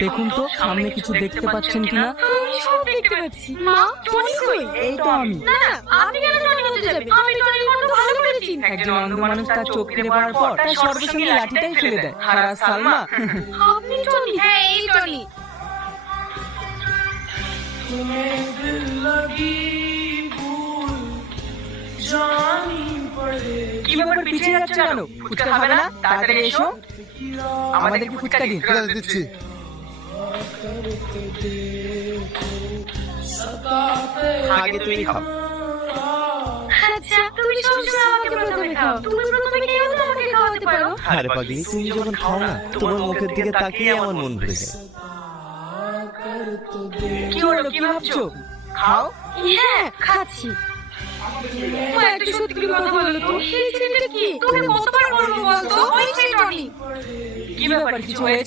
দেখুন তো সামনে কিছু দেখতে পাচ্ছেন কিনা। আমি সব দেখতে পাচ্ছি। মা, টনি কই? এই তো আমি। না না, আপনি কেন টনি হতে যাবেন? আমি টনির মতো ভালো করে চিনি। একজন অন্ধ মানুষ তার চোখ ফিরে পাওয়ার পর তার সর্বসঙ্গী লাঠিটাই ফেলে দেয়। আর আজ সালমা আপনি টনি? হ্যাঁ, এই টনি। কি ব্যাপার পিছিয়ে যাচ্ছে কেন? ফুচকা খাবে না? তাড়াতাড়ি এসো, আমাদেরকে ফুচকা দিন। ঠিক আছে, দিচ্ছি। আগে তুমি খাও। আচ্ছা, তুমি সবসময় আমাকে প্রথমে খাও। তুমি প্রথমে খেয়েও তো আমাকে খাওয়াতে পারো। আরে পাগলি, তুমি যখন খাও না তোমার মুখের দিকে তাকিয়ে আমার মন ভরে যায়। কি হলো, কি ভাবছো? খাও। হ্যাঁ, খাচ্ছি। মা, একটা সত্যি কথা বলো তো, এই ছেলেটা কি? তোকে কতবার বলবো বলতো? ওই যে টনি। কি ব্যাপার, কিছু হয়েছে?